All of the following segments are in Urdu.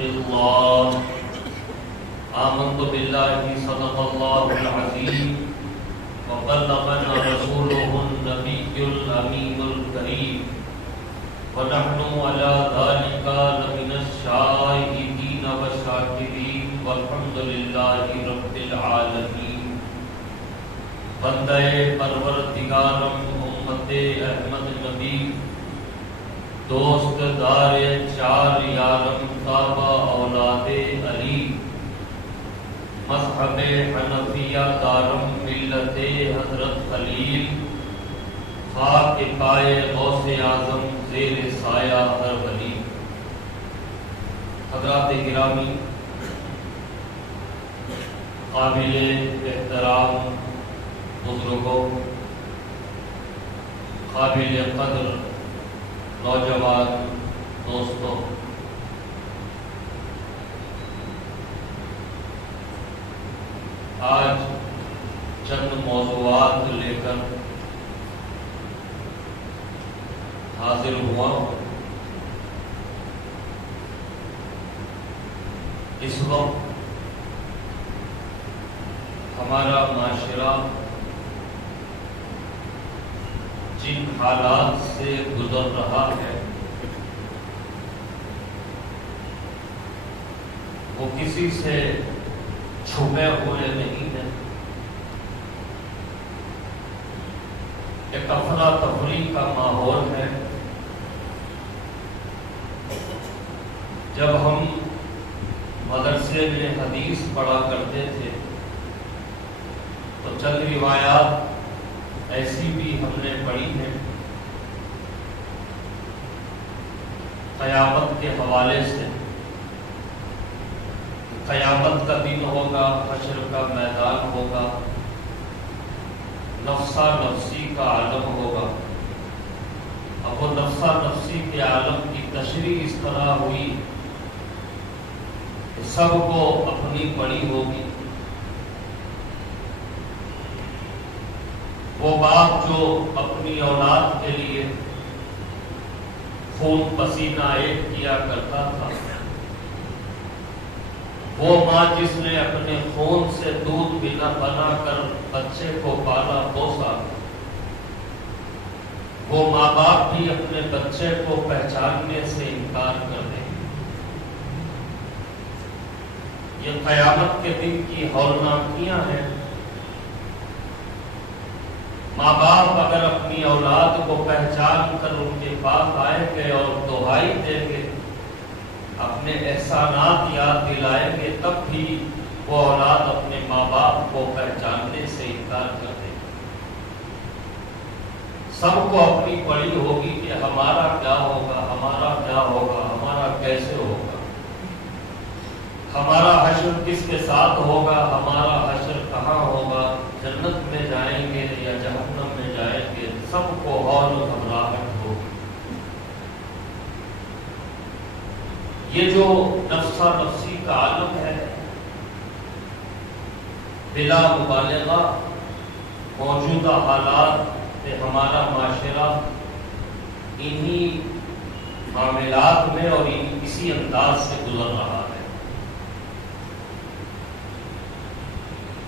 الله آمنت بالله صدق الله العظيم وبلغنا رسوله النبي الأمين الكريم ونحن على ذلك لمن الشاهدين والشاكرين والحمد لله رب العالمين. بندہ پروردگارم امت احمد نبی دوست دار چار یارم تابع اولاد علی مذہب حنفیہ دارم ملت حضرت خلیل خاک پائے غوث اعظم زیر سایہ ہر ولی. حضرات گرامی، قابل احترام بزرگوں، قابل قدر نوجوان دوستوں، آج چند موضوعات لے کر حاضر ہوا ہوں. اس وقت ہمارا معاشرہ جن حالات سے گزر رہا ہے وہ کسی سے چھپے ہوئے نہیں ہیں. ایک افراتفری کا ماحول ہے. جب ہم مدرسے میں حدیث پڑھا کرتے تھے تو چند روایات ایسی بھی ہم نے پڑھی ہیں قیامت کے حوالے سے. قیامت کا دن ہوگا، حشر کا میدان ہوگا، نفسا نفسی کا عالم ہوگا. اب وہ نفسا نفسی کے عالم کی تشریح اس طرح ہوئی کہ سب کو اپنی پڑی ہوگی. وہ باپ جو اپنی اولاد کے لیے خون پسینہ ایک کیا کرتا تھا، وہ ماں جس نے اپنے خون سے دودھ بنا کر بچے کو پالا پوسا، وہ ماں باپ بھی اپنے بچے کو پہچاننے سے انکار کر دیں. یہ قیامت کے دن کی ہولناکیاں ہیں. ماں باپ اگر اپنی اولاد کو پہچان کر ان کے پاس آئیں گے اور دہائی دیں گے، اپنے احسانات یاد دلائیں گے، تب بھی وہ اولاد اپنے ماں باپ کو پہچاننے سے انکار کر دے گی. سب کو اپنی پڑی ہوگی کہ ہمارا کیا ہوگا، ہمارا کیا ہوگا، ہمارا کیسے ہوگا، ہمارا حشر کس کے ساتھ ہوگا، ہمارا حشر کہاں ہوگا، جنت میں جائیں گے یا جہنم میں جائیں گے. سب کو ہول و گھبراہٹ ہوگی. یہ جو نفسا نفسی کا عالم ہے، بلا مبالغہ موجودہ حالات میں ہمارا معاشرہ انہی معاملات میں اور اسی انداز سے گزر رہا ہے.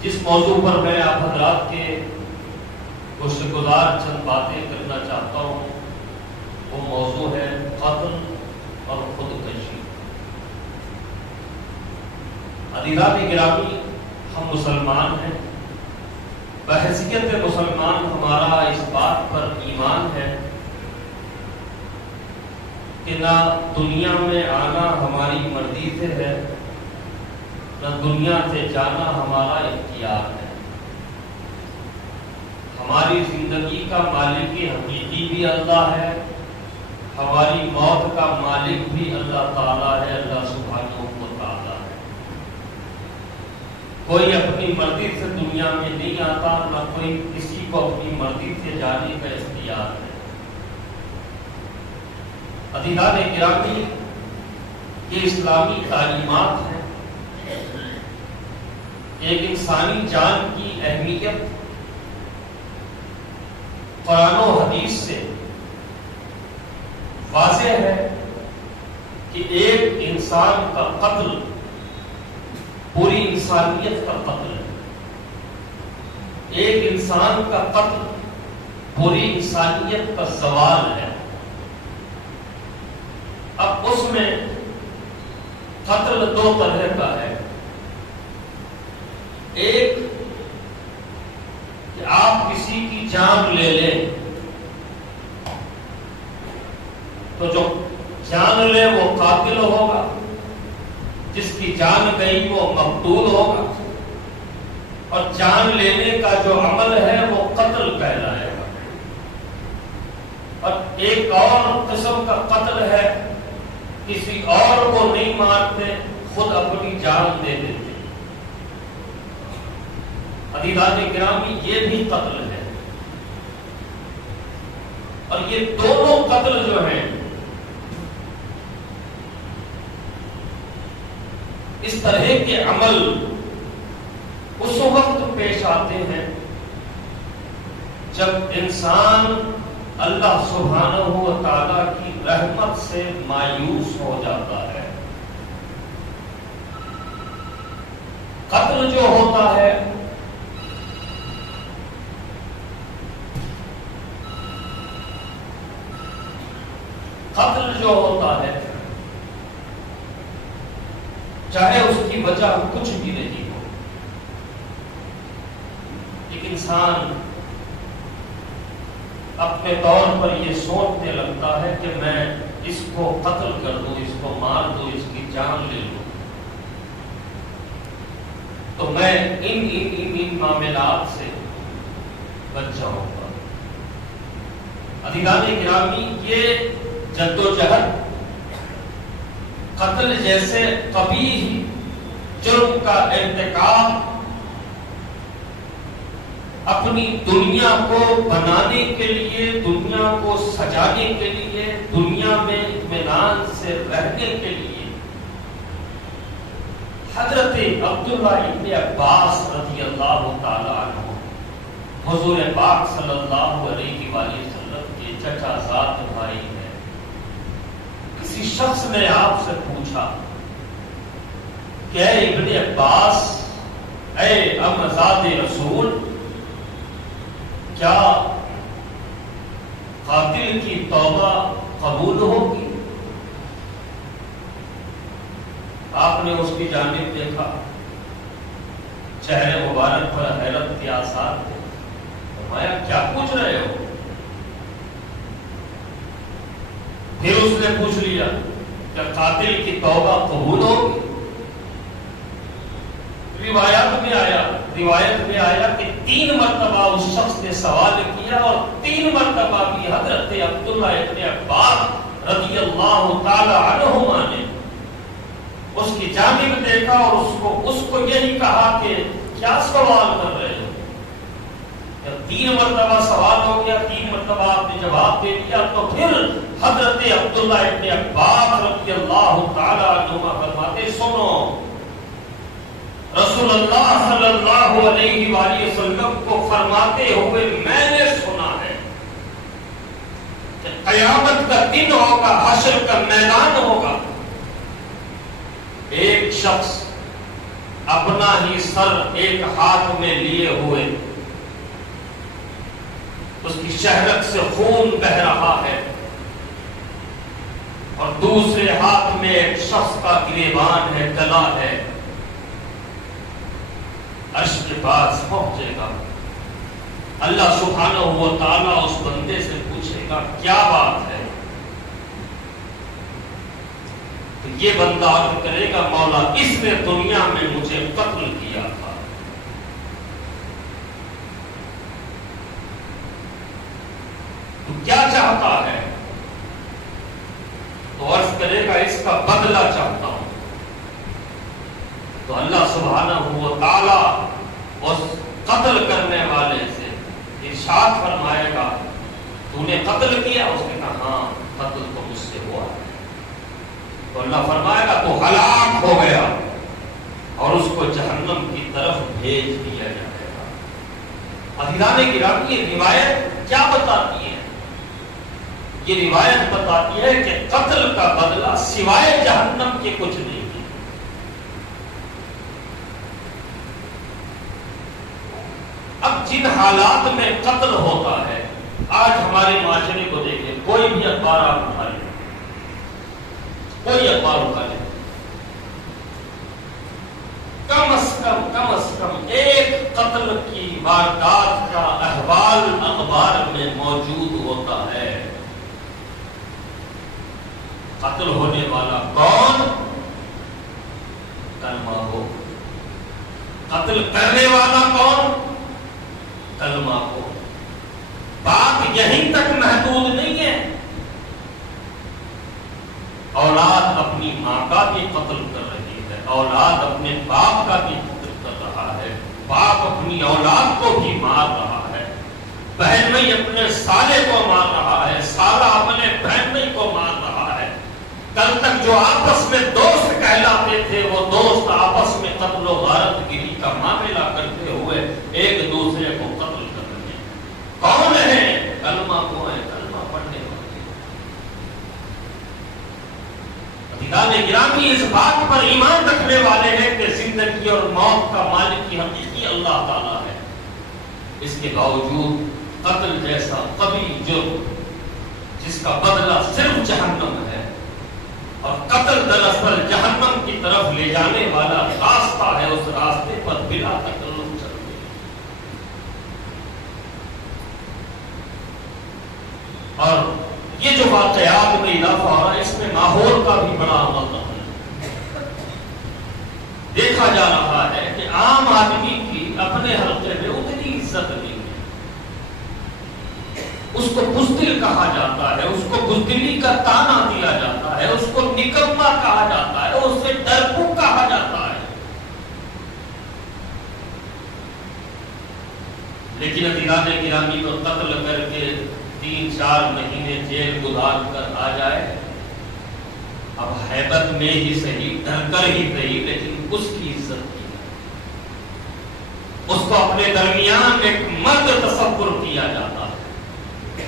جس موضوع پر میں آپ حضرات کے گزار چند باتیں کرنا چاہتا ہوں وہ موضوع ہے قتل اور خودکشی. عزیزان گرامی، ہم مسلمان ہیں. بحیثیت مسلمان ہمارا اس بات پر ایمان ہے کہ نہ دنیا میں آنا ہماری مرضی سے ہے، نہ دنیا سے جانا ہمارا اختیار ہے. ہماری زندگی کا مالک حقیقی بھی اللہ ہے، ہماری موت کا مالک بھی اللہ تعالیٰ ہے، اللہ سبحانہ و تعالیٰ ہے. کوئی اپنی مرضی سے دنیا میں نہیں آتا، نہ کوئی کسی کو اپنی مرضی سے جانے کا اختیار ہے. عزیزان گرامی، یہ اسلامی تعلیمات ہیں. ایک انسانی جان کی اہمیت قرآن و حدیث سے واضح ہے کہ ایک انسان کا قتل پوری انسانیت کا قتل ہے. ایک انسان کا قتل پوری انسانیت کا زوال ہے. اب اس میں قتل دو طرح کا ہے. ایک کہ آپ کسی کی جان لے لیں تو جو جان لے وہ قاتل ہوگا، جس کی جان گئی وہ مقتول ہوگا، اور جان لینے کا جو عمل ہے وہ قتل کہلائے گا. اور ایک اور قسم کا قتل ہے کسی اور کو نہیں مارتے، خود اپنی جان دے دیتے. عزیزان گرامی یہ بھی قتل ہے. اور یہ دونوں قتل جو ہیں اس طرح کے عمل اس وقت پیش آتے ہیں جب انسان اللہ سبحانہ و تعالی کی رحمت سے مایوس ہو جاتا ہے. قتل جو ہوتا ہے چاہے اس کی وجہ کچھ بھی نہیں ہو، ایک انسان اپنے طور پر یہ سوچنے لگتا ہے کہ میں اس کو قتل کر دوں، اس کو مار دوں، اس کی جان لے لوں تو میں ان معاملات سے بچ جاؤں گا. عزیزان گرامی یہ جدوجہد قتل جیسے قبیح جرم کا ارتکاب اپنی دنیا کو بنانے کے لیے، دنیا کو سجانے کے لیے، دنیا میں اطمینان سے رہنے کے لیے حضرت عبداللہ ابن عباس رضی اللہ تعالیٰ عنہ حضور پاک صلی اللہ علیہ وآلہ وسلم کے چچا زاد بھائی ہیں. کسی شخص نے آپ سے پوچھا کہ اے ابن عباس، اے امزاد رسول، کیا قاتل کی توبہ قبول ہوگی؟ آپ نے اس کی جانب دیکھا، چہرے مبارک پر حیرت کے آثار تھے. فرمایا کیا پوچھ رہے ہو؟ پھر اس نے پوچھ لیا کہ قاتل کی توبہ قبول ہوگی؟ روایت میں آیا کہ 3 مرتبہ اس شخص نے سوال کیا اور 3 مرتبہ بھی حضرت عبداللہ ابن عباس رضی اللہ تعالی عنہما نے اس کی جانب دیکھا اور اس کو یہی کہا کہ کیا سوال کر رہے ہو؟ 3 مرتبہ سوال ہو گیا، 3 مرتبہ آپ نے جواب دے دیا. تو پھر حضرت عبداللہ ابن عباس رضی اللہ تعالی عنہما فرماتے سنو، رسول اللہ صلی اللہ علیہ وآلہ وسلم کو فرماتے ہوئے میں نے سنا ہے کہ قیامت کا دن ہوگا، حشر کا میدان ہوگا، ایک شخص اپنا ہی سر ایک ہاتھ میں لیے ہوئے، اس کی شہرت سے خون بہ رہا ہے، اور دوسرے ہاتھ میں ایک شخص کا گریبان ہے، گلا ہے. عرش کے پاس پہنچے گا، اللہ سبحانہ و تعالیٰ اس بندے سے پوچھے گا کیا بات ہے؟ تو یہ بندہ عرض کرے گا مولا اس نے دنیا میں مجھے قتل کیا تھا. تو کیا چاہتا ہے؟ تو عرض کرے گا اس کا بدلہ چاہتا ہوں. تو اللہ سبحانہ و تعالی اس قتل کرنے والے سے ارشاد فرمائے گا تو نے قتل کیا؟ اس نے کہا ہاں قتل تو مجھ سے ہوا. تو اللہ فرمائے گا تو ہلاک ہو گیا اور اس کو جہنم کی طرف بھیج دیا جائے گا. عزیزان گرامی یہ روایت کیا بتاتی ہے؟ یہ روایت بتاتی ہے کہ قتل کا بدلہ سوائے جہنم کے کچھ نہیں ہے۔ اب جن حالات میں قتل ہوتا ہے، آج ہمارے معاشرے کو دیکھیں، کوئی بھی اخبار آپ اٹھا لیں، کوئی اخبار اٹھا لیں، کم از کم ایک قتل کی واردات کا احوال اخبار میں موجود ہوتا ہے۔ قتل ہونے والا کون؟ کلمہ ہو۔ قتل کرنے والا کون؟ کلمہ ہو۔ بات یہیں تک محدود نہیں ہے، اولاد اپنی ماں کا بھی قتل کر رہی ہے، اولاد اپنے باپ کا بھی قتل کر رہا ہے، باپ اپنی اولاد کو بھی مار رہا ہے، بہن بھائی اپنے سالے کو مار رہا ہے، سالہ اپنے بہن بھائی کو مار رہا ہے۔ کل تک جو آپس میں دوست کہلاتے تھے، وہ دوست آپس میں قتل و غارت گری کا معاملہ کرتے ہوئے ایک دوسرے کو قتل کر رہے ہیں۔ کون ہے؟ کلمہ کو ہے، کلمہ پڑھنے والے۔ عزیزان گرامی، اس بات پر ایمان رکھنے والے ہیں کہ زندگی اور موت کا مالک کی حقیقی اللہ تعالیٰ ہے، اس کے باوجود قتل جیسا قبیح جرم جس کا بدلہ صرف جہنم ہے، اور قتل دراصل جہنم کی طرف لے جانے والا راستہ ہے، اس راستے پر بلا تکلف چلتے ہیں۔ اور یہ جو واقعات میں اضافہ ہو رہا ہے، اس میں ماحول کا بھی بڑا عمل ہے۔ دیکھا جا رہا ہے کہ عام آدمی کی اپنے حلقے میں اتنی عزت نہیں ہے، اس کو بزدل کہا جاتا ہے، اس کو بزدلی کا تانا دیا جاتا ہے، اس کو نکما کہا جاتا ہے، اس سے ڈرپوک کہا جاتا ہے۔ لیکن عزیزان گرامی کو قتل کر کے 3-4 مہینے جیل گزار کر آ جائے، اب ہیبت میں ہی صحیح، ڈر کر ہی صحیح، لیکن اس کی عزت کی، اس کو اپنے درمیان ایک مرد تصور کیا جاتا ہے۔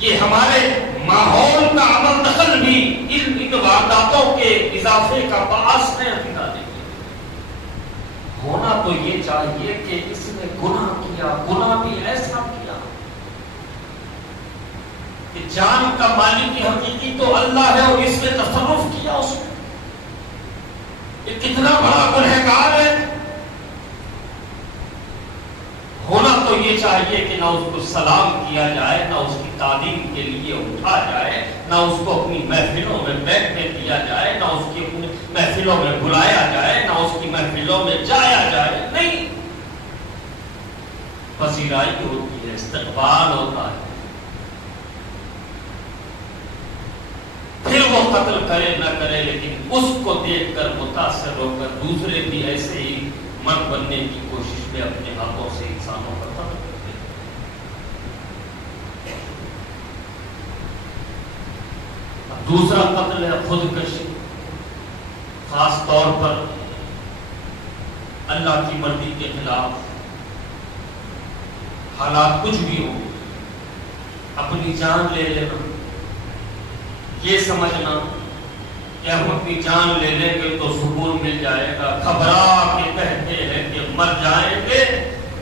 یہ ہمارے ماحول کا عمل دخل بھی ان وارداتوں کے اضافے کا باعث ہے۔ ہونا تو یہ چاہیے کہ اس نے گناہ کیا، گناہ بھی ایسا کیا کہ جان کا مالک کی حقیقی تو اللہ ہے، اور اس نے تصرف کیا اس میں۔ یہ کتنا بڑا گنہگار ہے۔ ہونا تو یہ چاہیے کہ نہ اس کو سلام کیا جائے، نہ اس کی تعظیم کے لیے اٹھا جائے، نہ اس کو اپنی محفلوں میں بیٹھنے دیا جائے، نہ اس کی اپنی محفلوں میں بلایا جائے، نہ اس کی محفلوں میں جایا جائے، نہیں، پذیرائی ہوتی ہے، استقبال ہوتا ہے۔ پھر وہ قتل کرے نہ کرے، لیکن اس کو دیکھ کر متاثر ہو کر دوسرے بھی ایسے ہی مرد بننے کی کوشش میں اپنے ہاتھوں سے انسانوں کا قتل کرتے ہیں۔ دوسرا قتل ہے خودکشی، خاص طور پر اللہ کی مرضی کے خلاف، حالات کچھ بھی ہو، اپنی جان لے لینا، یہ سمجھنا کہ ہم اپنی جان لے لیں گے تو سکون مل جائے گا، گھبرا کے کہتے ہیں کہ مر جائیں گے،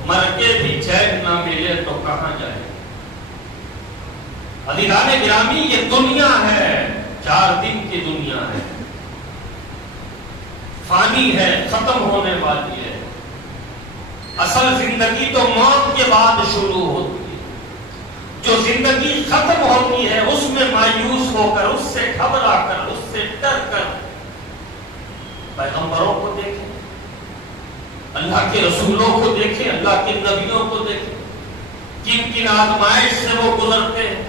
مر کے بھی چین نہ ملے تو کہاں جائیں گے۔ عزیزان گرامی، یہ دنیا ہے، 4 دن کی دنیا ہے، فانی ہے، ختم ہونے والی ہے۔ اصل زندگی تو موت کے بعد شروع ہوتی ہے۔ جو زندگی ختم ہوتی ہے اس میں مایوس ہو کر، اس سے گھبرا کر، اس سے ڈر کر پیغمبروں کو دیکھیں، اللہ کے رسولوں کو دیکھیں، اللہ کے نبیوں کو دیکھیں، کن کن آزمائش سے وہ گزرتے ہیں۔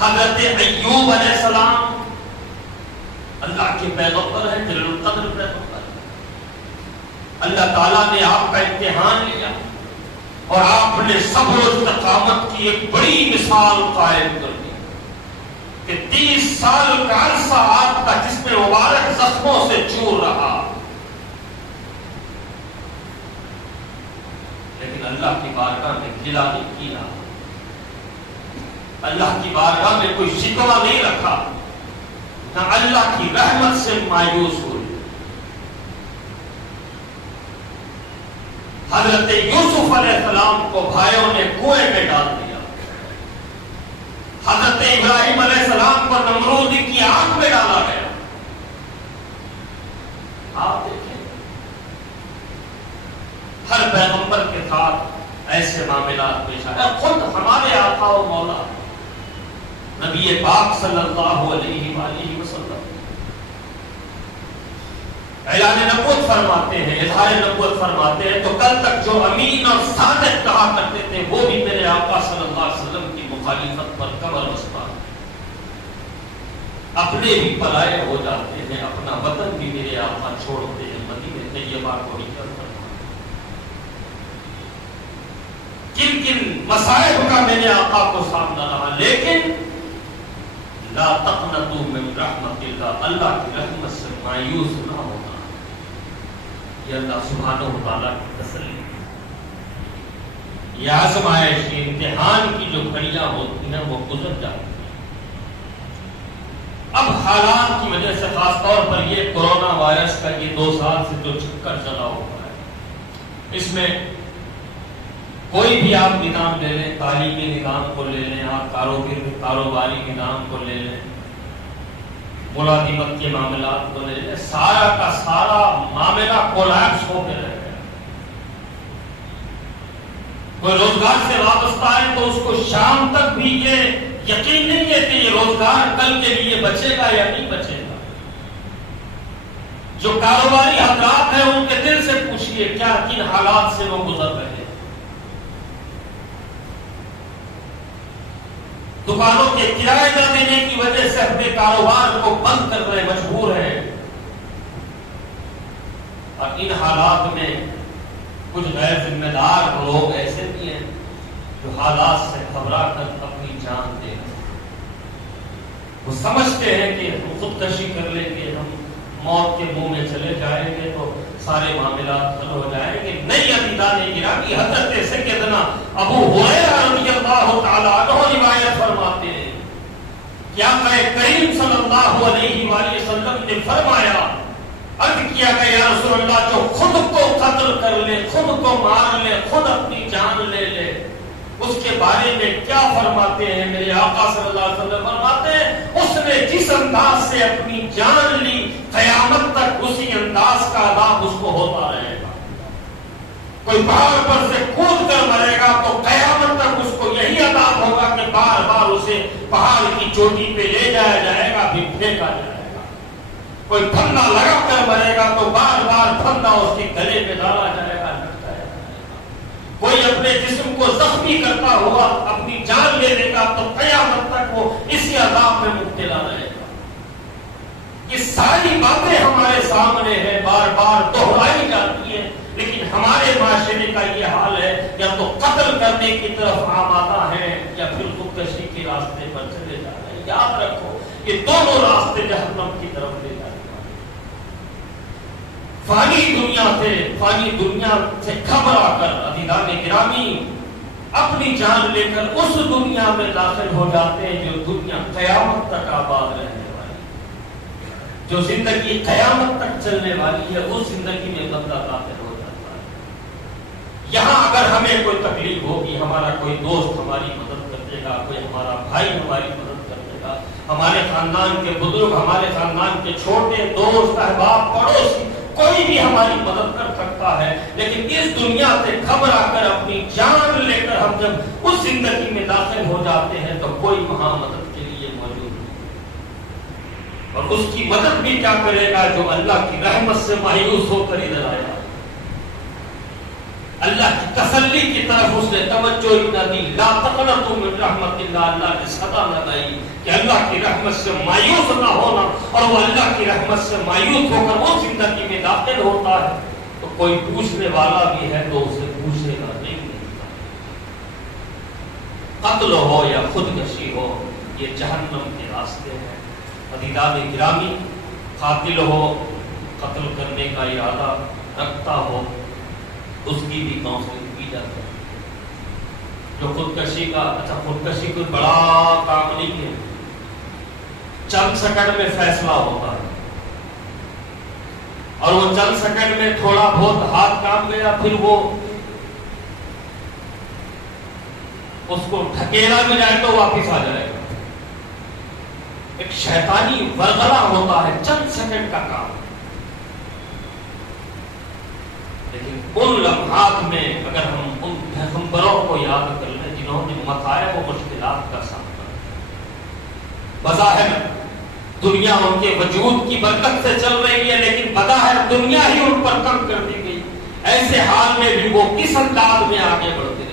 حضرت ایوب علیہ السلام اللہ کے پیغمبر ہیں، جلیل القدر پیغمبر، اللہ تعالیٰ نے آپ کا امتحان لیا اور آپ نے صبر و استقامت کی ایک بڑی مثال قائم کر دی کہ 30 سال کا عرصہ آپ کا جس میں مبارک زخموں سے چور رہا، لیکن اللہ کی بارگاہ میں گلہ نہیں کیا، اللہ کی بارگاہ میں کوئی شکوہ نہیں رکھا، نہ اللہ کی رحمت سے مایوس ہوئے۔ حضرت یوسف علیہ السلام کو بھائیوں نے کنویں میں ڈال دیا، حضرت ابراہیم علیہ السلام کو نمرود کی آگ میں ڈالا گیا۔ آپ دیکھیں ہر پیغمبر کے ساتھ ایسے معاملات پیش آئے۔ خود ہمارے آقا و مولا نبی پاک صلی اللہ علیہ وآلہ وسلم اعلان نبوت فرماتے ہیں، اظہار نبوت فرماتے ہیں، تو کل تک جو امین اور صادق کہا کرتے تھے وہ بھی میرے آقا صلی اللہ علیہ وسلم کی مخالفت پر کمر بستہ، اپنے بھی پلائے ہو جاتے ہیں، اپنا وطن بھی میرے آقا چھوڑتے ہیں، مدینہ طیبہ کو ہجرت کرنا۔ کن کن مصائب کا میرے آقا کو سامنا رہا، لیکن لا تقنطوا من رحمت اللہ، اللہ کی رحمت سے مایوس نہ ہونا، یہ اللہ سبحانہ و تعالیٰ کی تسلی۔ یہ آزمائش، یہ امتحان کی جو گھڑیاں ہوتی ہیں وہ گزر جاتی ہیں۔ اب حالات کی وجہ سے خاص طور پر یہ کورونا وائرس کا یہ 2 سال سے جو چکر چلا ہوا ہے، اس میں کوئی بھی آپ نظام لے لیں، تعلیمی نظام کو لے لیں، آپ کاروباری نظام کو لے لیں، ملازمت کے معاملات کو لے لیں، سارا کا سارا معاملہ کولیپس ہو کے رہ گیا۔ کوئی روزگار سے وابستہ ہے تو اس کو شام تک بھی یہ یقین نہیں ہے کہ یہ روزگار کل کے لیے بچے گا یا نہیں بچے گا۔ جو کاروباری حضرات ہیں ان کے دل سے پوچھئے کیا کن حالات سے وہ گزر رہے ہیں۔ دکانوں کے کرائے نہ دینے کی وجہ سے اپنے کاروبار کو بند کرنے مجبور ہیں، اور ان حالات میں کچھ غیر ذمہ دار لوگ ایسے بھی ہیں جو حالات سے گھبرا کر اپنی جان دے رہے ہیں۔ وہ سمجھتے ہیں کہ ہم خودکشی کر لیں گے، ہم موت کے منہ میں چلے جائیں گے تو سارے معاملات حل ہو جائیں گے۔ نہیں عزیزان گرامی، حضرت سیدنا ابو ہریرہ رضی اللہ تعالیٰ عنہ روایت فرماتے ہیں کہ آقا کریم صلی اللہ علیہ وآلہ وسلم نے فرمایا، عرض کیا کہ یا رسول اللہ جو خود کو قتل کر لے، خود کو مار لے، خود اپنی جان لے لے، اس کے بارے میں کیا فرماتے ہیں میرے آقا صلی اللہ علیہ وسلم؟ فرماتے ہیں اس نے جس انداز سے اپنی جان لی قیامت تک اسی انداز کا عذاب اس کو ہوتا رہے گا۔ کوئی پہاڑ پر سے کود کر مرے گا تو قیامت تک اس کو یہی عذاب ہوگا کہ بار بار اسے پہاڑ کی چوٹی پہ لے جایا جائے گا، پھر پھینکا جائے گا۔ کوئی پھندا لگا کر مرے گا تو بار بار پھندا اس کے گلے میں ڈالا جائے گا، لٹکایا جائے گا۔ کوئی اپنے جسم کو زخمی کرتا ہوا اپنی جان لے لے گا تو قیامت تک وہ اسی عذاب میں مبتلا رہے گا۔ یہ ساری باتیں ہمارے سامنے ہیں، بار بار دہرائی جاتی ہیں، لیکن ہمارے معاشرے کا یہ حال ہے یا تو قتل کرنے کی طرف آمادہ ہیں یا پھر خودکشی کے راستے پر چلے جا رہے ہیں۔ یاد رکھو یہ دونوں راستے جہنم کی طرف لے جائیں گے۔ فانی دنیا سے گھبرا کر عزیزان گرامی اپنی جان لے کر اس دنیا میں داخل ہو جاتے ہیں جو دنیا قیامت تک آباد رہنے والی، جو زندگی قیامت تک چلنے والی ہے، اس زندگی میں بندہ داخل ہو جاتا ہے۔ یہاں اگر ہمیں کوئی تکلیف ہوگی، ہمارا کوئی دوست ہماری مدد کر دے گا، کوئی ہمارا بھائی ہماری مدد کر دے گا، ہمارے خاندان کے بزرگ، ہمارے خاندان کے چھوٹے دوست، احباب، پڑوسی، کوئی بھی ہماری مدد کر سکتا ہے، لیکن اس دنیا سے گھبرا کر اپنی جان لے کر ہم جب اس زندگی میں داخل ہو جاتے ہیں تو کوئی وہاں مدد کے لیے موجود نہیں، اور اس کی مدد بھی کیا کرے گا جو اللہ کی رحمت سے مایوس ہو کر ادھر آیا۔ اللہ کی تسلی کی طرف اس نے توجہ ہی نہ دی، لا تقنطوا من رحمت اللہ، اللہ نے صدا نہ دی کہ اللہ کی رحمت سے مایوس نہ ہونا، اور وہ اللہ کی رحمت سے مایوس ہو کر وہ زندگی میں داخل ہوتا ہے تو کوئی پوچھنے والا بھی ہے تو اسے پوچھے گا نہیں ملتا۔ قتل ہو یا خودکشی ہو، یہ جہنم کے راستے ہیں۔ عزیزان گرامی، قاتل ہو، قتل کرنے کا ارادہ رکھتا ہو، اس کی بھی کاؤنسلنگ کی جاتی ہے۔ جو خودکشی کا، اچھا خودکشی کوئی بڑا کام نہیں ہے، چند سیکنڈ میں فیصلہ ہوتا ہے، اور وہ چند سیکنڈ میں تھوڑا بہت ہاتھ کام گیا، پھر وہ اس کو ڈھکیلا بھی جائے تو واپس آ جائے گا۔ ایک شیطانی ورغلہ ہوتا ہے چند سیکنڈ کا کام، لیکن ان لمحات میں اگر ہم ان پیغمبروں کو یاد کر لیں جنہوں نے مصائب و مشکلات کا سامنا کیا، بظاہر دنیا ان کے وجود کی برکت سے چل رہی ہے، لیکن بظاہر دنیا ہی ان پر کم کر دی گئی، ایسے حال میں بھی وہ کس انداز میں آگے بڑھتے رہے،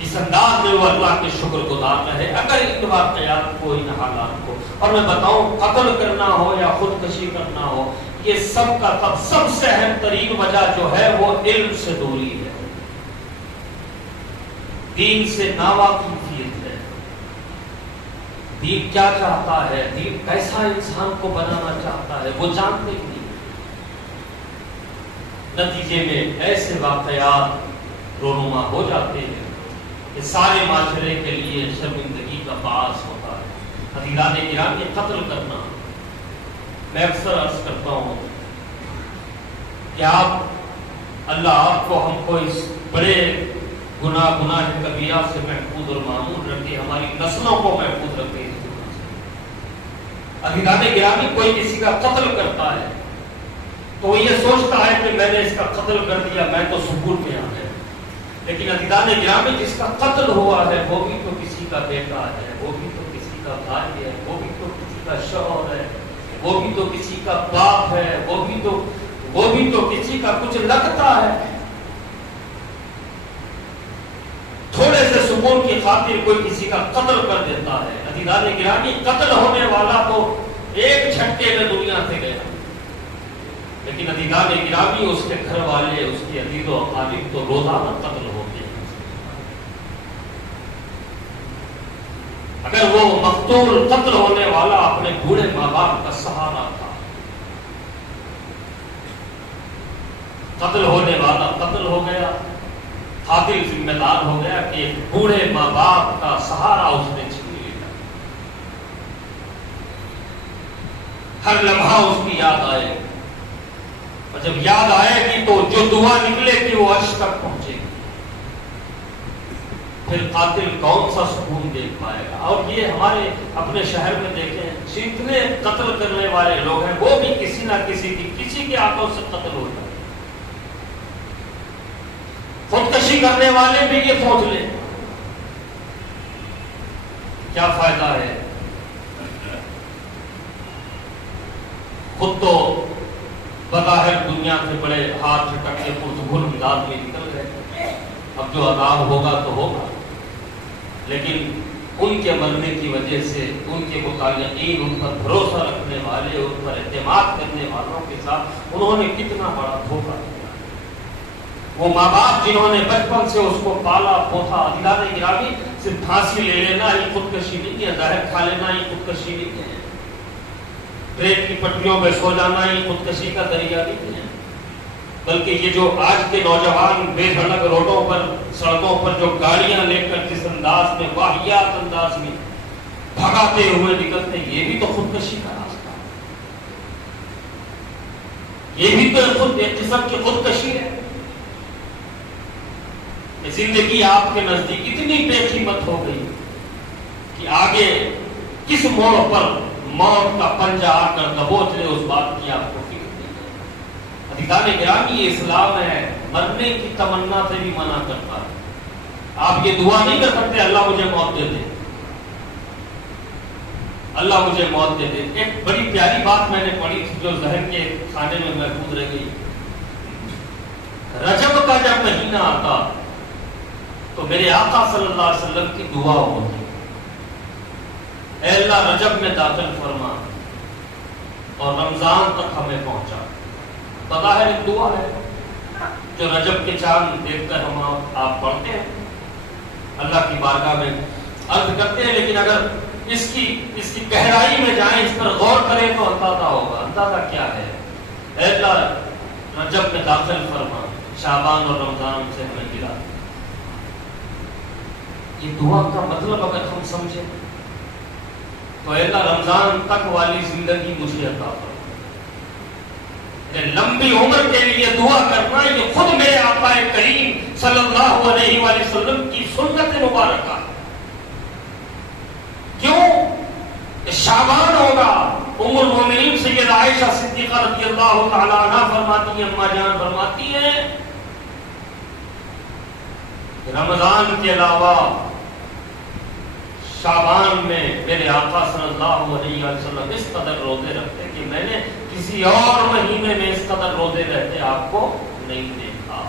اس انداز میں وہ اللہ کے شکر گزار رہے۔ اگر ان واقعات کو، ان حالات کو، اور میں بتاؤں قتل کرنا ہو یا خودکشی کرنا ہو، یہ سب کا سب سے اہم ترین وجہ جو ہے وہ علم سے دوری ہے، دین سے ناواقفیت ہے۔ دین کیا چاہتا ہے، دین کیسا انسان کو بنانا چاہتا ہے، وہ جانتے ہی نہیں۔ نتیجے میں ایسے واقعات رونما ہو جاتے ہیں کہ سارے معاشرے کے لیے شرمندگی کا باعث ہوتا ہے۔ عزیزان گرامی، قتل کرنا، میں اکثر عرض کرتا ہوں کہ اللہ آپ کو، ہم کو اس بڑے گناہ کبیرہ سے محفوظ اور معمول رکھے، ہماری نسلوں کو محفوظ رکھے۔ عزیزان گرامی، کوئی کسی کا قتل کرتا ہے تو وہ یہ سوچتا ہے کہ میں نے اس کا قتل کر دیا، میں تو سکون میں آ گیا، لیکن عزیزان گرامی جس کا قتل ہوا ہے وہ بھی تو کسی کا بیٹا ہے، وہ بھی تو کسی کا بھائی ہے، وہ بھی تو کسی کا شوہر ہے، وہ بھی تو کسی کا باپ ہے، وہ بھی تو کسی کا کچھ لگتا ہے۔ تھوڑے سے سکون کی خاطر کوئی کسی کا قتل کر دیتا ہے۔ عزیزان گرامی، قتل ہونے والا تو ایک جھٹکے میں دنیا سے گیا، لیکن عزیزان گرامی اس کے گھر والے، اس کے عزیز و اقارب تو روزانہ قتل ہوتے ہیں۔ اگر وہ مقتول قتل ہونے والا اپنے بوڑھے ماں باپ کا سہارا تھا، قتل ہونے والا قتل ہو گیا، قاتل ذمہ دار ہو گیا کہ بوڑھے ماں باپ کا سہارا اس نے چھین لیا۔ ہر لمحہ اس کی یاد آئے، اور جب یاد آئے گی تو جو دعا نکلے گی وہ عرش تک پہنچے گی، پھر قاتل کون سا سکون دیکھ پائے گا۔ اور یہ ہمارے اپنے شہر میں دیکھیں، جتنے قتل کرنے والے لوگ ہیں وہ بھی کسی نہ کسی کے ہاتھوں سے قتل ہوتا ہے۔ خودکشی کرنے والے بھی یہ سوچ لیں کیا فائدہ ہے، خود تو بظاہر دنیا سے بڑے ہاتھ جھٹک کے پرسکون انداز میں نکل گئے، اب جو عذاب ہوگا تو ہوگا، لیکن ان کے مرنے کی وجہ سے ان کے متعلقین، ان پر بھروسہ رکھنے والے، ان پر اعتماد کرنے والوں کے ساتھ انہوں نے کتنا بڑا دھوکہ دیا۔ وہ ماں باپ جنہوں نے بچپن سے اس کو پالا پوسا، عزیزان گرامی، صرف پھانسی لے لینا ہی خودکشی نہیں ہے، زہر کھا لینا ہی خودکشی نہیں ہے، ٹرین کی پٹریوں میں سو جانا ہی خودکشی کا ذریعہ نہیں ہے، بلکہ یہ جو آج کے نوجوان بے دھڑک روڈوں پر، سڑکوں پر جو گاڑیاں لے کر جس انداز میں، واہیات انداز میں بھگاتے ہوئے نکلتے ہیں، یہ بھی تو خودکشی کا راستہ ہے، یہ بھی تو ایک قسم کی خودکشی ہے۔ زندگی آپ کے نزدیک اتنی بے قیمت ہو گئی کہ آگے کس موڑ پر موت کا پنجہ آ کر دبوچ لے، اس بات کی آپ کو فکر نہیں ہے۔ عزیزان گرامی، یہ اسلام ہے، مرنے کی تمنا سے بھی منع کرتا ہے۔ آپ یہ دعا نہیں کر سکتے اللہ مجھے موت دے دے، اللہ مجھے موت دے دے۔ ایک بڑی پیاری بات میں نے پڑھی تھی جو ذہن کے خانے میں محفوظ رہ گئی۔ رجب کا جب مہینہ آتا تو میرے آقا صلی اللہ علیہ وسلم کی دعا ہوتی، اے اللہ رجب میں داخل فرما اور رمضان تک ہمیں پہنچا۔ بظاہر ایک دعا ہے جو رجب کے چاند دیکھ کر ہم آپ پڑھتے ہیں، اللہ کی بارگاہ میں عرض کرتے ہیں، لیکن اگر اس کی گہرائی میں جائیں، اس پر غور کریں تو اندازہ ہوگا۔ اندازہ کیا ہے؟ اے اللہ رجب میں داخل فرما، شعبان اور رمضان سے ہمیں گرا۔ یہ دعا کا مطلب اگر ہم سمجھیں تو اے اللہ رمضان تک والی زندگی مجھے عطا فرما. لمبی عمر کے لیے دعا کرنا یہ خود میرے آقا کریم صلی اللہ علیہ وآلہ وسلم کی سنت مبارکہ. کیوں؟ شعبان ہوگا. ام المومنین سید عائشہ صدیقہ رضی اللہ تعالی عنہ فرماتی ہیں، اماں جان فرماتی ہیں رمضان کے علاوہ شعبان میں میرے آقا صلی اللہ علیہ وسلم اس قدر روزے رکھتے کہ میں نے کسی اور مہینے میں اس قدر روزے رہتے آپ کو نہیں دیکھا.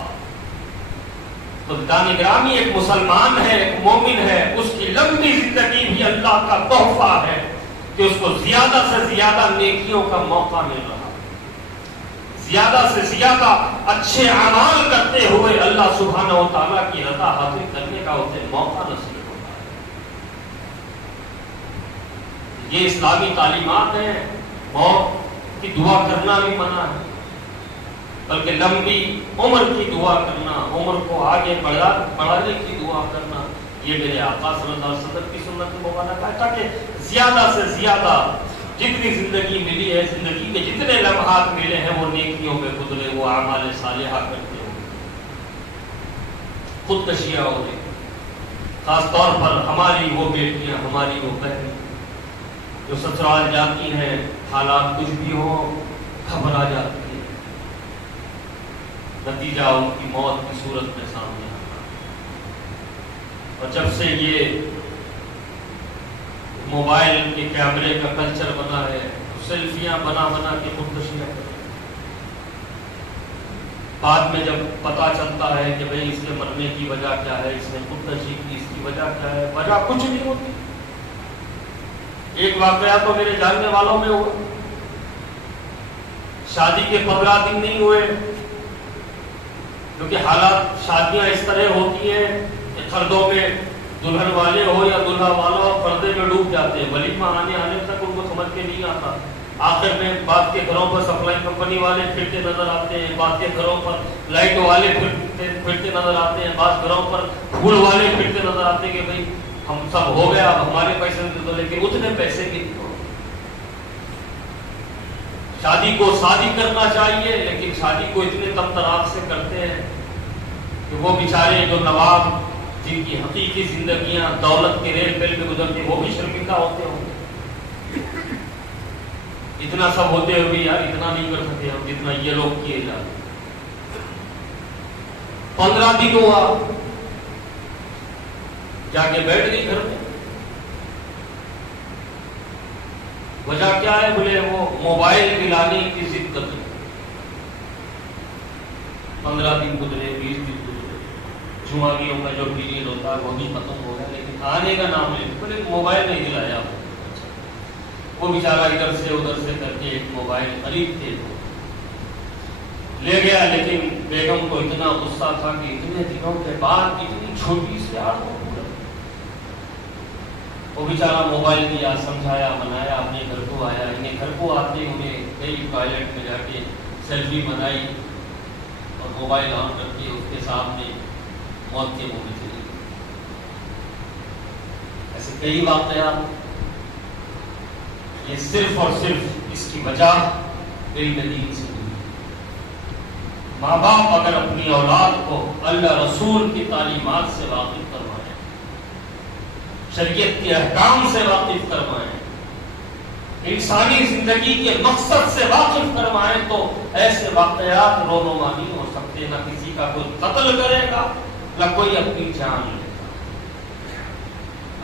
تو دانی گرامی ایک مسلمان ہے، ایک مومن ہے، اس کی لمبی زندگی بھی اللہ کا تحفہ ہے کہ اس کو زیادہ سے زیادہ نیکیوں کا موقع مل رہا، زیادہ سے زیادہ اچھے اعمال کرتے ہوئے اللہ سبحانہ و تعالیٰ کی رضا حاصل کرنے کا اسے موقع نصیب ہوتا ہے. یہ اسلامی تعلیمات ہیں. موت کی دعا کرنا بھی منع ہے، بلکہ لمبی عمر کی دعا کرنا، عمر کو آگے بڑھانے کی دعا کرنا، یہ میرے آقا صلی اللہ علیہ وسلم کی سنت مبارکہ ہے. تاکہ زیادہ سے زیادہ جتنی زندگی ملی ہے، زندگی کے جتنے لمحات ملے ہیں وہ نیکیوں میں گزرے، وہ اعمال صالحہ کرتے ہو. خودکشیاں ہو رہی، خاص طور پر ہماری وہ بیٹیاں، ہماری وہ بہنیں جو سسرال جاتی ہیں، حالات کچھ بھی ہو گھبرا جاتی ہے، نتیجہ ان کی موت کی صورت میں سامنے آتا. اور جب سے یہ موبائل کے کیمرے کا کلچر بنا ہے، سیلفیاں بنا کے خودکشیاں کریں. بعد میں جب پتا چلتا ہے کہ بھئی اس کے مرنے کی وجہ کیا ہے، اس نے خودکشی کی، اس کی وجہ کیا ہے، وجہ کچھ نہیں ہوتی. ایک واقعہ تو میرے جاننے والوں میں ہوا، شادی کے 15 دن نہیں ہوئے، کیونکہ حالات شادیاں اس طرح ہوتی ہیں کہ خردوں میں دلہن والے ہو یا دلہا والا ہو پردے میں ڈوب جاتے ہیں. ولیمہ آنے تک ان کو سمجھ کے نہیں آتا. آخر میں بعض کے گھروں پر سپلائی کمپنی والے پھرتے نظر آتے ہیں، بعض کے گھروں پر لائٹ والے پھرتے نظر آتے ہیں، بعض گھروں پر پھول والے پھرتے نظر آتے ہیں کہ بھئی ہم سب ہو گیا، اب ہمارے پیسے دے دو، لیکن اتنے پیسے کی شادی کو شادی کرنا چاہیے، لیکن شادی کو اتنے تم تراق سے کرتے ہیں کہ وہ بیچارے جو نواب جن کی حقیقی زندگیاں دولت کے ریل پیل میں گزرتی وہ بھی شرمندہ ہوتے ہوں. اتنا سب ہوتے ہوئے یار اتنا نہیں کر سکتے ہم جتنا یہ لوگ کیے جاتے. 15 دن ہوا، جا کے بیٹھ گئی گھر میں. وجہ کیا ہے؟ بولے وہ موبائل دلانے کی ضد کر رہی. 15 دن گزرے، 20 دن گزرے، جمعیوں کا جو پیریڈ ہوتا ہے وہ بھی ختم ہو گیا، لیکن آنے کا نام نہیں. بولے موبائل نہیں دلایا. وہ بیچارہ ادھر سے ادھر سے کر کے ایک موبائل خریدتے لے گیا، لیکن بیگم کو اتنا غصہ تھا کہ اتنے دنوں کے بعد اتنی چھوٹی سی آدمی. وہ بیچارہ موبائل دیا، سمجھایا، منایا، اپنے گھر کو آیا. انہیں گھر کو آتے انہیں کئی ٹوائلٹ میں جا کے سیلفی بنائی اور موبائل آن کر کے اس کے سامنے موت کے منہ میں چلی. ایسے کئی واقعات. یہ صرف اور صرف اس کی وجہ علم دین سے ہوئی. ماں باپ اگر اپنی اولاد کو اللہ رسول کی تعلیمات سے واقف کروائیں، شریعت کے احکام سے واقف کروائیں، انسانی زندگی کے مقصد سے واقف کروائیں، تو ایسے واقعات رونما نہیں ہو سکتے. نہ کسی کا کوئی قتل کرے گا، نہ کوئی اپنی جان لے گا.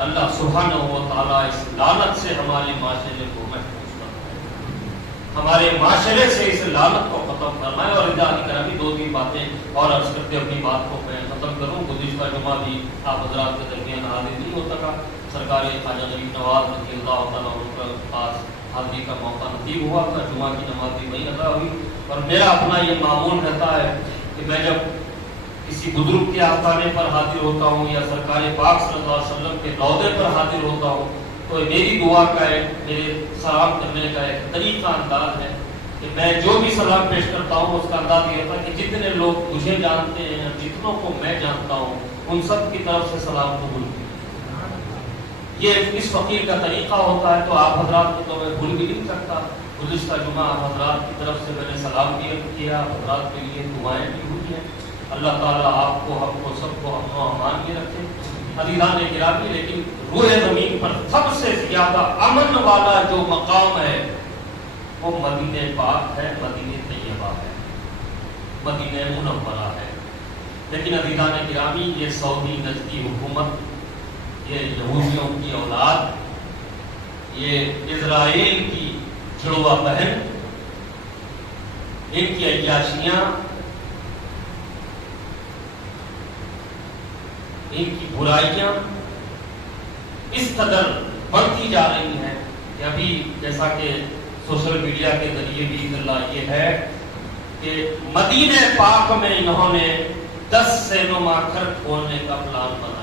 اللہ سبحانہ و تعالیٰ اس لعنت سے ہمارے معاشرے کو محفوظ فرمائے، ہمارے معاشرے سے اس لعنت کو ختم فرمائے. اور کرامی 2-3 باتیں اور عرض کرتے اپنی بات کو میں ختم کروں. گزشتہ جمعہ بھی آپ حضرات کے درمیان حاضر نہیں ہو سکا. سرکار خواجہ غریب نواز رضی اللہ تعالیٰ عنہ کے پاس حاضری کا موقع نصیب ہوا تھا. جمعہ کی نماز بھی وہیں ادا ہوئی. اور میرا اپنا یہ معمول رہتا ہے کہ میں جب کسی بزرگ کے آستانے پر حاضر ہوتا ہوں یا سرکار پاک صلی اللہ علیہ وسلم کے روضے پر حاضر ہوتا ہوں تو میری دعا کا ایک، میرے سلام کرنے کا ایک طریقہ انداز ہے کہ میں جو بھی سلام پیش کرتا ہوں اس کا انداز یہ ہوتا ہے کہ جتنے لوگ مجھے جانتے ہیں، جتنوں کو میں جانتا ہوں، ان سب کی طرف سے سلام قبول کیا. یہ اس فقیر کا طریقہ ہوتا ہے، تو آپ حضرات کو تو میں بھول بھی نہیں سکتا۔ گزشتہ جمعہ آپ حضرات کی طرف سے میں نے سلام بھی کیا، آپ حضرات کے لیے دعائیں بھی ہوئی ہیں۔ اللہ تعالیٰ آپ کو، ہم کو، سب کو امن و امان میں رکھے۔ عزیزان گرامی، لیکن روح زمین پر سب سے زیادہ امن والا جو مقام ہے وہ مدینہ پاک ہے، مدینہ طیبہ ہے، مدینہ منورہ ہے۔ لیکن عزیزان گرامی، یہ سعودی نجدی حکومت، یہ یہودیوں کی اولاد، یہ اسرائیل کی جڑواں بہن، ان کی عیاشیاں، ان کی برائیاں اس قدر بڑھتی جا رہی ہیں کہ ابھی جیسا کہ سوشل میڈیا کے ذریعے بھی اطلاع یہ ہے کہ مدینہ پاک میں انہوں نے 10 سینما گھر کھولنے کا پلان بنایا۔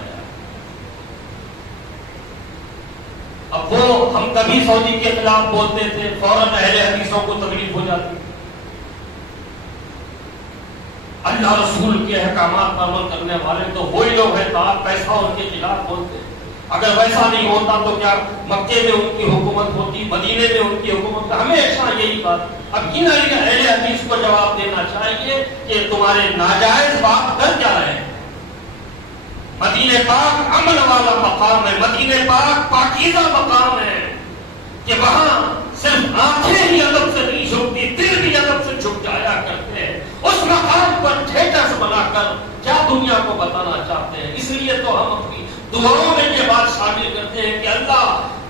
اب وہ ہم کبھی سعودی کے خلاف بولتے تھے، فوراً اہل حدیثوں کو تکلیف ہو جاتی، اللہ رسول کے احکامات پر عمل کرنے والے تو وہی لوگ ہیں، تو آپ پیسہ ان کے خلاف بولتے ہیں۔ اگر ویسا نہیں ہوتا تو کیا مکے میں ان کی حکومت ہوتی، مدینے میں ان کی حکومت؟ ہمیشہ یہی بات۔ اب ان اہل حدیث کو جواب دینا چاہیے کہ تمہارے ناجائز بات کر کیا رہے ہیں؟ مدینہ پاک امن والا مقام ہے، مدینہ پاک پاکیزہ مقام ہے کہ وہاں صرف آنکھیں ہی ادب سے نہیں جھکتی، دل بھی ادب سے جھک جایا کرتے ہیں۔ اس مقام پر تھیٹرز بنا کر کیا دنیا کو بتانا چاہتے ہیں؟ اس لیے تو ہم اپنی دعاؤں میں یہ بات شامل کرتے ہیں کہ اللہ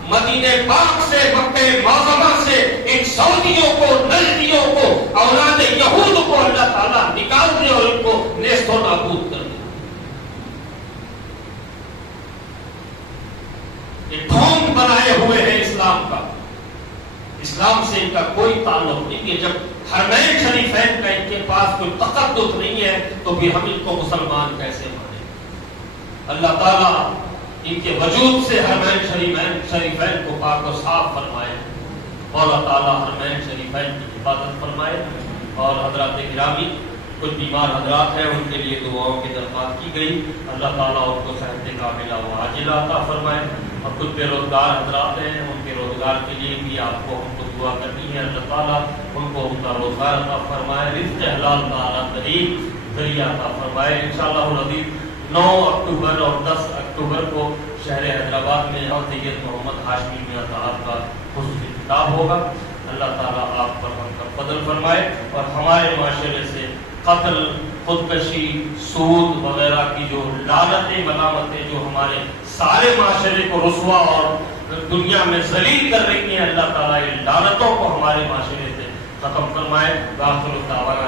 مدینہ پاک سے، مکہ معظمہ سے ان سعودیوں کو، نجدیوں کو، اولاد یہود کو اللہ تعالیٰ نکال دے اور ان کو نیست و نابود کر دے۔ یہ ڈھونگ بنائے ہوئے ہیں اسلام کا، اسلام سے ان کا کوئی تعلق نہیں ہے۔ جب حرمین شریفین کا ان کے پاس کوئی تقدس نہیں ہے تو پھر ہم ان کو مسلمان کیسے مانیں؟ اللہ تعالیٰ ان کے وجود سے حرمین شریفین کو پاک و صاف فرمائے، اور اللہ تعالیٰ حرمین شریفین کی حفاظت فرمائے۔ اور حضرات گرامی، کچھ بیمار حضرات ہیں، ان کے لیے دعاؤں کی درخواست کی گئی، اللہ تعالیٰ ان کو صحت کاملہ و عاجلہ عطا فرمائے۔ اور کچھ بے روزگار حضرات ہیں، ان کے روزگار کے لیے بھی آپ کو ہم کو دعا کرنی ہے، اللہ تعالیٰ ان کو ان کا روزگار عطا فرمائے، رزق حلال کا طریق ذریعہ عطا فرمائے۔ انشاءاللہ العزیز 9 اکتوبر اور 10 اکتوبر کو شہر حیدرآباد میں اور سید محمد ہاشمی میاں صاحب کا خصوصی خطاب ہوگا۔ اللہ تعالیٰ آپ پر ہم کا فضل فرمائے اور ہمارے معاشرے سے قتل، خودکشی، سود وغیرہ کی جو لعنتیں ملامتیں جو ہمارے سارے معاشرے کو رسوا اور دنیا میں ذلیل کر رہی ہیں، اللہ تعالیٰ ان لعنتوں کو ہمارے معاشرے سے ختم فرمائے۔ آخر دعوانا